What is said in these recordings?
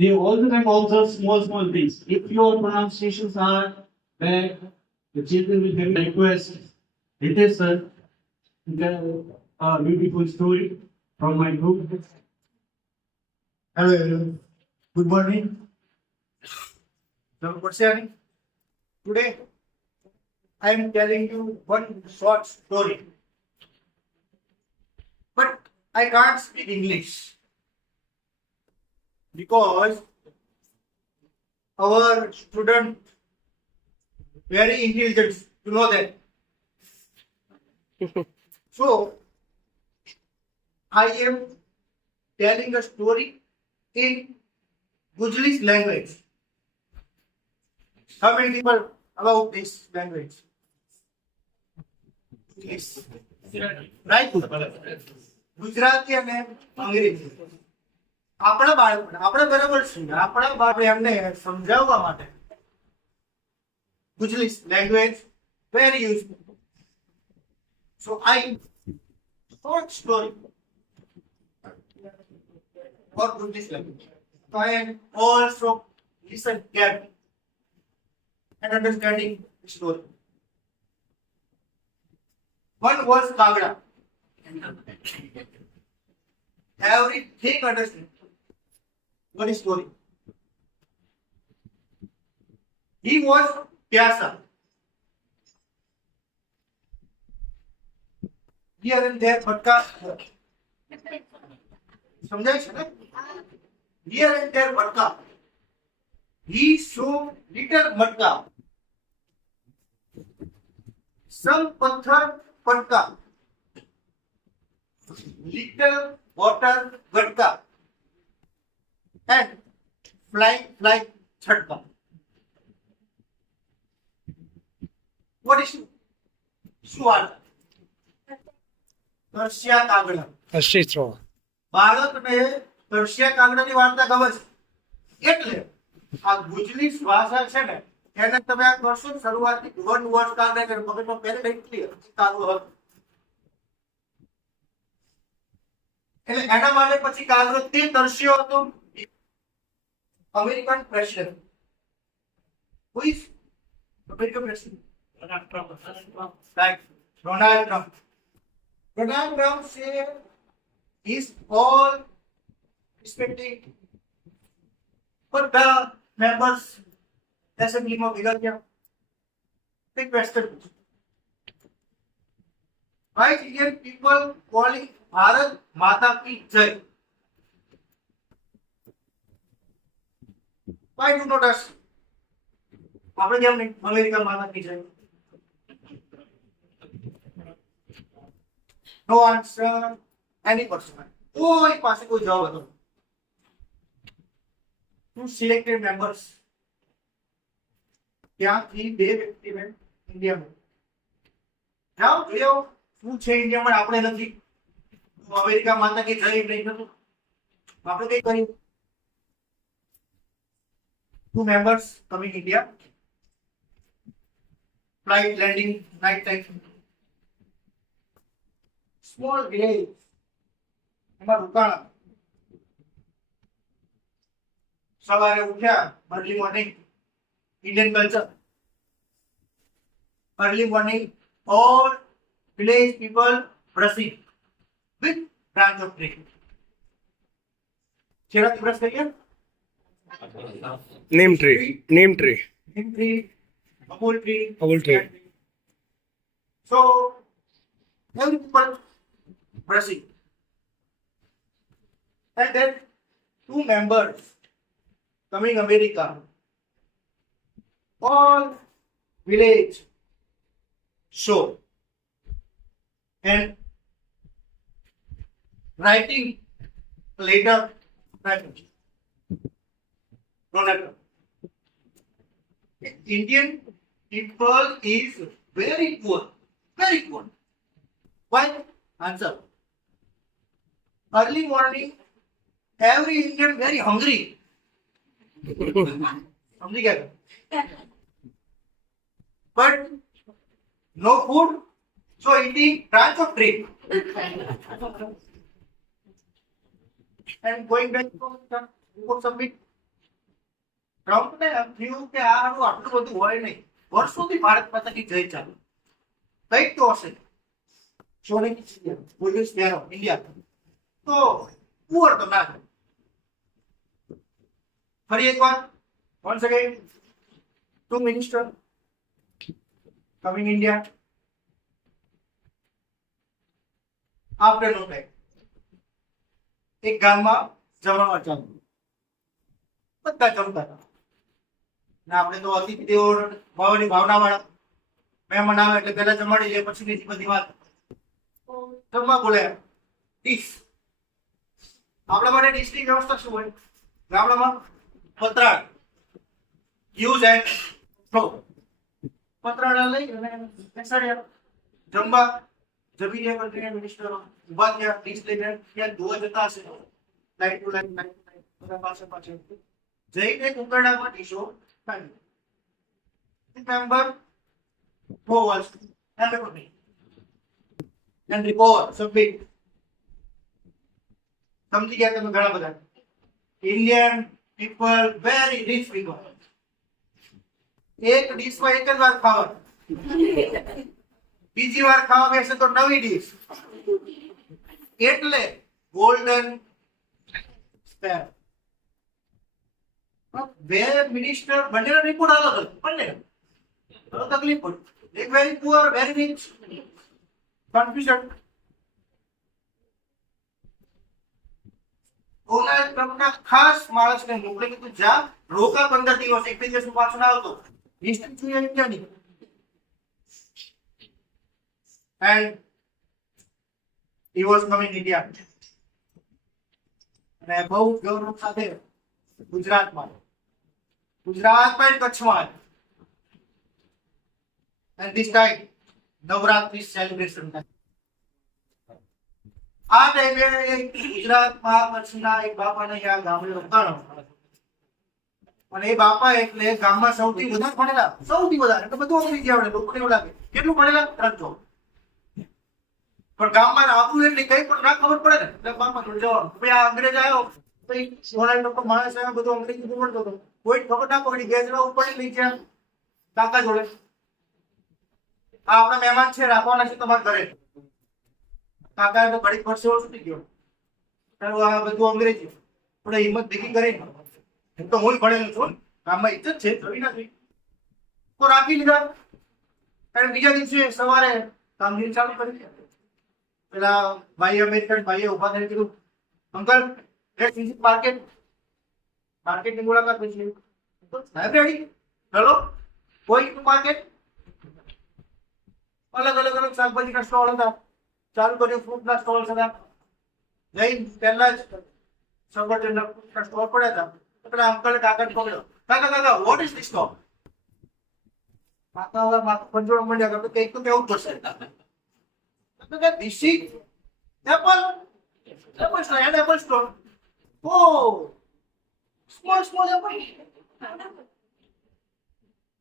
They all the time observe small things. If your pronunciations are bad, the children will get request. It is sir, a beautiful story from my group. Hello everyone. Good morning. Now, today I am telling you one short story. But I can't speak English because our student very intelligent. You know that. So I am telling a story in Gujlis language. How many people about this language? Yes. Right? Gujarati અને અંગ્રેજી આપણા બરાબર છે આપણા બાળકો એમને સમજાવવા માટે Gujlish language very useful so I short story for English language. So I am also listen carefully and understanding the story. One was Kagda. Everything understand. One story. He was Pyasa. Here and there, Bhatka. સમજાય છે ને here and there મટકા he saw little મટકા some પથ્થર પટકા little water ગટકા and flying છટકા what is શું વાત દર્શ્યા કાગડા બાળકને દર્શ્યા કાગડાની વાર્તા ખબર છે એટલે આ ગુજલીસ ભાષા છે ને એને તમે આ કરશો ને શરૂઆતથી વન વર્ડ કાગડા કે મગજમાં પહેલે નહીં ક્લિયર તારું હતું એટલે એના માટે પછી કાગડો તે દર્શ્યો હતો American president who is American president Donald Trump said is all respecting but the members assembly में भેગા થયા big question why Indian people calling Bharat माता की जय why do not ask આપણે કેમ નહીં અમેરિકા માતા की जय no answer any person કોઈ પાસે કોઈ જવાબ હતો two selected members ત્યાંથી બે વ્યક્તિને ઇન્ડિયામાં જાઓ જોયો શું છે ઇન્ડિયામાં આપણે નથી અમેરિકા માતા કે જય નહીં થતું આપણે કઈ કર્યું two members coming India flight landing night time small village એમાં રોકાણા સવારે ઉઠ્યા early morning Indian culture early morning all village people brushing with branch of tree ચેરાથી બ્રશ કરીએ Neem tree. bubble tree so every people brushing and then two members coming America all village show and writing later Donald Trump. Indian people is very poor. Why? Answer. Early morning, every Indian very hungry. समझी क्या? But no food, so eating branch of tree. And going back to the report submit. ટ્રમ્પને એમ થયું કે આ હારું આટલું બધું હોય નહીં, વર્ષોથી ભારત માતાની જય ચાલુ, કંઈક તો હશે. સોની પોલીસ ઇન્ડિયા તો પુઅર તો ના થાય. ફરી એકવાર once again two minister coming India after no time. એક ગામમાં જમણવાર ચાલુ, બધા જમતા હતા ને આપણે તો અતિથિ દેવો ભવની ભાવના વાળા, મહેમાન આવે એટલે પહેલા જમાડી લે, પછી બીજી બધી વાત. જમવા બોલાયા, ડીશ. આપણા માટે ડીશની વ્યવસ્થા શું હોય? ગામડામાં પતરાળ, યુઝ એન્ડ થ્રો. પતરાળ લઈ અને બેસાડ્યા જમવા. જમી રહ્યા કંટ્રી મિનિસ્ટર ઉભા થયા, ડીશ લઈને ત્યાં ધોવા જતા હશે, લાઈટ ટુ લાઈટ બધા પાછળ જઈને કુકરડામાં ડીશો કાઢી. Member forwards and everything and report submit. સમજી ગયા તમે ઘણા બધા. Indian people very rich people. એક ડીશમાં એક જ વાર ખાવા, બીજી વાર ખાવા બેસે તો નવી ડીશ, એટલે ગોલ્ડન સ્પેર. બે મિનિસ્ટર બંનેનો રિપોર્ટ અલગ અલગ, બંને તકલીફ પડી. એક very poor, very rich, confusion. Donald ટ્રમ્પના ખાસ માણસને મોકલી કીધું જા રોકા 15 દિવસ, એક દિવસ પાછો ના આવતો. હિસ્ટ્રી જોઈએ ઇન્ડિયાની. And he was coming India. અને બહુ ગૌરવ સાથે ગુજરાતમાં કચ્છમાં. And this time નવરાત્રી સેલિબ્રેશન થાય. આ ટાઈમે ગુજરાતમાં કચ્છના એક બાપાને ત્યાં ગામડે રોકાણો, અને એ બાપા એટલે ગામમાં સૌથી વધારે ભણેલા, સૌથી વધારે એટલે બધું અંગ્રેજી આવડે. લોકોને એવું લાગે કેટલું ભણેલા, 300. પણ ગામમાં આવવું એટલે કઈ પણ ના ખબર પડે ને, એટલે ગામમાં થોડું જવાનું. ભાઈ આ અંગ્રેજ આવ્યો, ભાઈ સોના લોકો માણસ આવ્યો, બધું અંગ્રેજી બોલતો હતો, કોઈ ખબર ના પડી. ગેસડા ઉપર લઈ ગયા કાકા જોડે, આ આપણા મહેમાન છે, રાખવાના છે તમારા ઘરે. કાકા તો ઘડી પર સેવો છૂટી ગયો, આ બધું અંગ્રેજી. થોડે હિંમત ભેગી કરી, એમ તો હું ભણેલો છું, ગામમાં ઇજ્જત છે, જોઈ ના જોઈ તો રાખી લીધા. અને બીજા દિવસે સવારે કામગીરી ચાલુ કરી. પેલા ભાઈ અમેરિકન ભાઈએ ઉભા થઈને કીધું, અંકલ લેટ્સ વિઝિટ માર્કેટ. માર્કેટની મુલાકાત પછી સાહેબ રેડી, ચલો કોઈ માર્કેટ. અલગ અલગ શાકભાજીના સ્ટોલ હતા, ચાલુ કર્યું. ફ્રૂટના સ્ટોલ હતા. જઈને પહેલા જ સફરજનના ફ્રૂટના સ્ટોલ પડ્યા હતા. પેલા અંકલે કાકાને પકડ્યો, કાકા વોટ ઇઝ ધીસ સ્ટોલ? કાકા હવે માથું પંજોળા મંડ્યા, કંઈક તો કેવું પડશે. This is apple store, an apple store. Oh, small apple.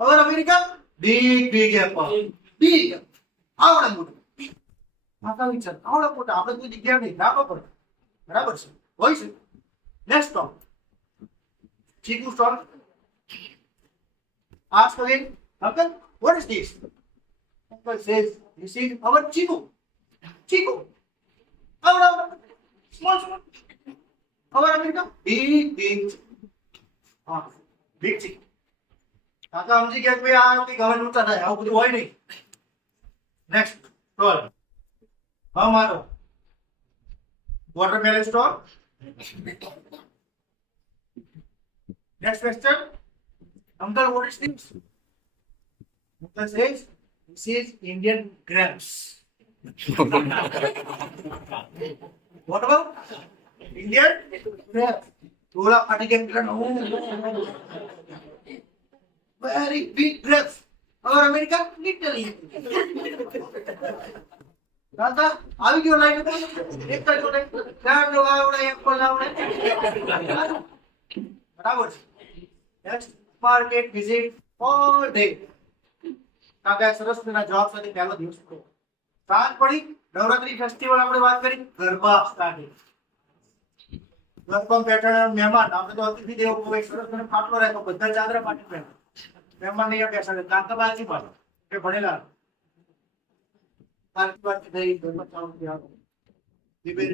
Our America, big apple, big. આવડે મોટું. માતા વિચાર આવડે મોટા, આપણે કોઈ જગ્યા નહીં, ના પડે. બરાબર છે, હોય છે. નેક્સ્ટ સ્ટોલ, ચીકુ stall. Ask again, uncle, what is this? Uncle says, this is our chiku. Chico. Small. Our America, big. Big chicken. કાકા સમજી ગયા કે આ કઈ ગવન ઊંચા થાય, આવું બધું હોય નહીં. નેક્સ્ટ સ્ટોલ, મારો watermelon stall. Next question, uncle what is this? Uncle says, this is Indian grapes. What about Indian grapes? Thoda phati ke plan very big grapes. Our America literally. Dada આવી ગયો લાઈન પર એક જ જોડે ચાર જો આવડે એપલ આવડે બરાબર છે. Next market visit all day. કાકા સરસ ના જવાબ સાથે પહેલો દિવસ હતો. સાંજ પડી, નવરાત્રી ફેસ્ટિવલ આપણે વાત કરી, ગરબા સ્ટાર્ટિંગ. ગરબા બેઠા મહેમાન આપણે તો અતિથિ દેવો ભવ સરસ મને ખાટલો રાખ્યો બધા ચાદરા પાટી બેઠા મહેમાન અહીંયા બેસાડે કાકા બાજી પાડે કે ભણેલા બાજી થઈ ગરબા ચાલુ થયા ધીમે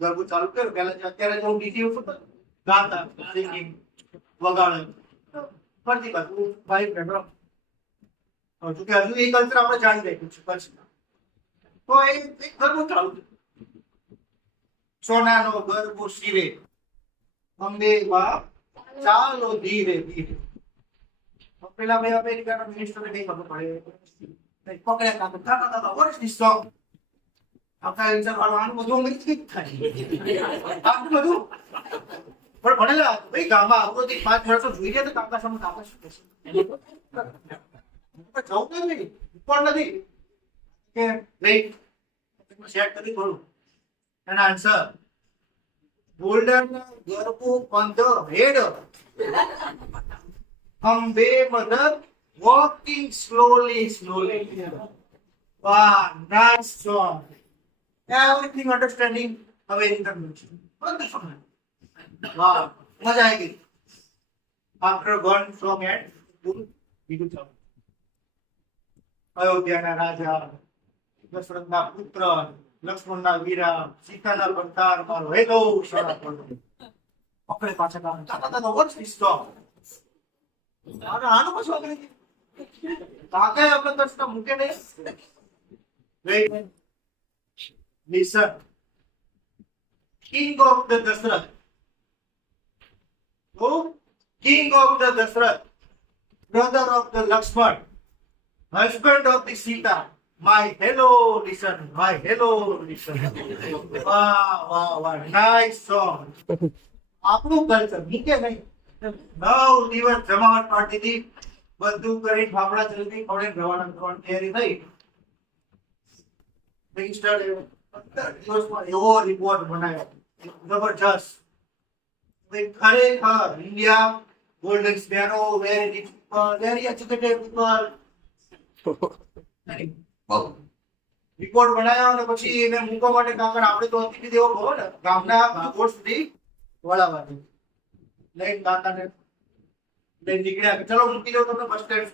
ગરબું ચાલુ કર્યું પહેલા અત્યારે જો ડીજી ઉપર ગાતા સિંગિંગ વગાડે ફરતી બાજુ ભાઈ બેઠો હજુ કે હજુ એ કલ્ચર આપણે જાણી લઈશું પછી તો એ ગરબું ચાલુ થયું સોનાનો ગરબો શિરે અંબે માં ચાલો ધીરે ધીરે પેલા ભાઈ અમેરિકાના મિનિસ્ટરને કઈ ખબર પડે પકડ્યા કાકા what is this song આખા વિચારવાનું આનું બધું અંગ્રેજી થાય આટલું બધું પણ ભણેલા ભાઈ ગામમાં આવતો 5 વર્ષો જોઈ રહ્યા તો કાકા સામે કાકા શું કહેશે જવું નથી પણ નથી કે ભાઈ સેટ કરી થોડું એના આન્સર ગોલ્ડન ગરબો on the head Ambe mother walking slowly wow nice song everything understanding American music બધું સમજ વાહ મજા આવી ગઈ after one song and બીજું song અયોધ્યાના રાજા દશરથના પુત્ર લક્ષ્મણના વીરા સીતાના બંધાર મારો હેલો શાળા પકડે પાછા કામ દાદા વોટ્સ ધીસ સોંગ આનું પછી વગર કાકા આપણે કષ્ટ મૂકે નહીં wait listen king of the Dasharath O king of the Dasharath brother of the Lakshman husband of the Sita my hello listen wow nice song આપણું કલ્ચર નીચે નહીં 9 દિવસ જમાવટ પાડી હતી બધું કરી ફાફડા જલ્દી ખવડે રવાના કરવાની તૈયારી થઈ મિનિસ્ટર 15 દિવસમાં એવો રિપોર્ટ બનાવ્યો જબરજસ્ત ખરેખર India golden sparrow very rich people very educated people report બનાવ્યો અને પછી એને મૂકવા માટે કાકા આપણે તો અતિથિ દેવો ભવ ને ગામના ભાગોળ સુધી વળાવવાનું લઈને કાકાને લઈને નીકળ્યા કે ચલો મૂકી દઉં તમને બસ સ્ટેન્ડ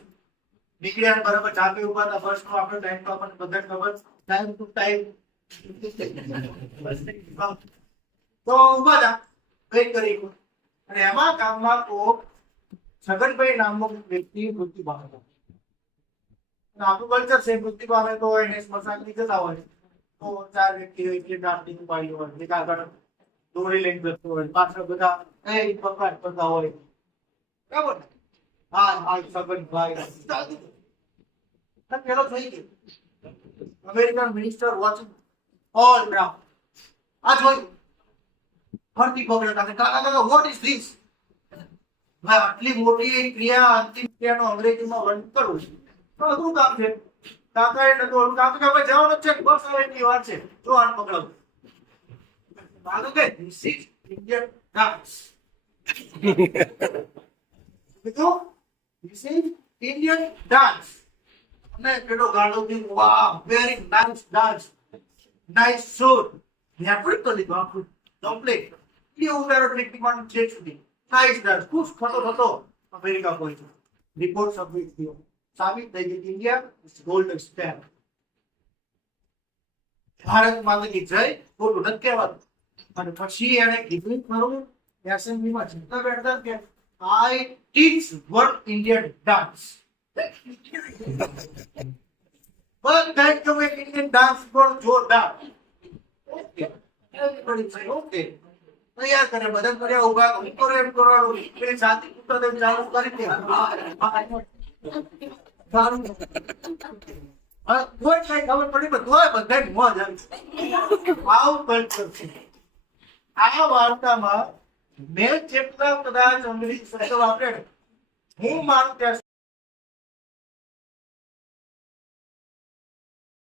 નીકળ્યા બરાબર ચાપે ઉભા હતા બસ નો આપણો ટાઈમ તો આપણને બધા ખબર ટાઈમ ટુ ટાઈમ તો ઉભા હતા વેઇટ કરી અને એમાં ગામમાં તો છગનભાઈ નામનો વ્યક્તિ મૃત્યુ પામ્યો હતો આપણું કલ્ચર છે મૃત્યુ પામે તો એને સ્મશાનથી જતા હોય તો 4 વ્યક્તિ હોય કે ગાડી ઉપાડી હોય એક આગળ દોરી લઈને જતો હોય પાછળ બધા પકડ કરતા હોય બરાબર ને હા સગનભાઈ પેલો થઈ ગયો American minister watching all ground આ જોઈ ફરતી પકડે કાકા વોટ ઇઝ ધીસ ભાઈ આટલી મોટી ક્રિયા અંતિમ ક્રિયાનો અંગ્રેજીમાં વર્ણન કરવું તો શું કામ છે કાકાએ નતું કાકા આપણે જવાનું છે બસ હવે એટલી વાર છે જો આને પકડાવું કાકા કે ધીસ ઇઝ ઇન્ડિયન ડાન્સ કીધું ધીસ ઇઝ ઇન્ડિયન ડાન્સ અને પેલો ગાડો થી વાહ very nice dance nice shoot નેપરી તો લીધું આખું કમ્પ્લીટ એવું વેરો ટ્રીટમેન્ટ છે સુધી નાઇસ ડાન્સ ખુશ થતો અમેરિકા પહોંચ્યો રિપોર્ટ સબમિટ થયો સાબિત થઈ ગઈ India is golden sparrow Bharat માતાની જય ખોટું નથી કહેવાતું અને પછી એને કીધું ખરું એસએમબીમાં જતા બેઠા કે આઈ ટીચ વર્ક ઇન્ડિયન ડાન્સ બધા તમે ઇન્ડિયન ડાન્સ પર જોરદાર ઓકે ઓકે તૈયાર કરે બધા કર્યા ઉભા હું કરો એમ કરવાનું પેલી સાથી કૂટો તેમ ચાલુ કરી દે કોઈ કઈ ખબર પડી પણ તોય બધાને મોજ આવી આવું કલ્ચર છે આ વાર્તામાં મેં જેટલા કદાચ અંગ્રેજી શબ્દ વાપરે હું માનું ત્યાં